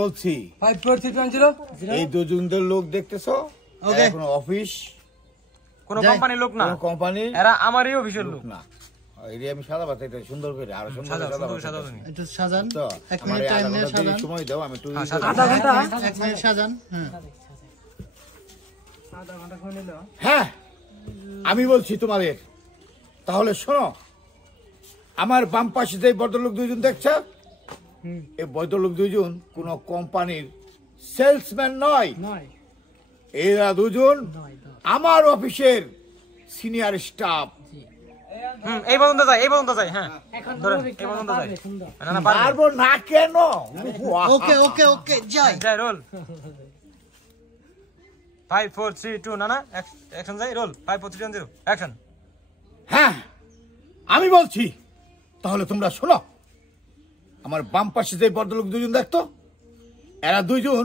বলছি 54310 এই দুজনদের লোক দেখতেছো ওকে কোনো অফিস কোন কোম্পানির লোক না, কোনো কোম্পানি এরা আমারই অফিসের লোক না। এই আমি সাদা বাতা এটা সুন্দর করে আরো সুন্দর সাজাও একটু সাজান তো 1 মিনিট টাইম নিয়ে সাজান সময় দাও আমি একটু আধা ঘন্টা 1 মিনিট সাজান হ্যাঁ আমি বলছি তোমাদের তাহলে শোনো আমার বাম পাশে যে ভদ্রলোক দুইজন দেখছো এই ভদ্রলোক দুইজন কোন কোম্পানির সেলসম্যান নয় এরা দুজন আমার অফিসের সিনিয়র স্টাফ। এই পর্যন্ত যাই হ্যাঁ ধরেন এই পর্যন্ত যাই না পারবো না কেন? ওকে ওকে ওকে যাই যাই রোল 5432 না অ্যাকশন যাই রোল 54310 অ্যাকশন। হ্যাঁ আমি বলছি তাহলে তোমরা শোনো আমার বাম পাশে যে ভদ্রলোক দুজন দেখতো এরা দুইজন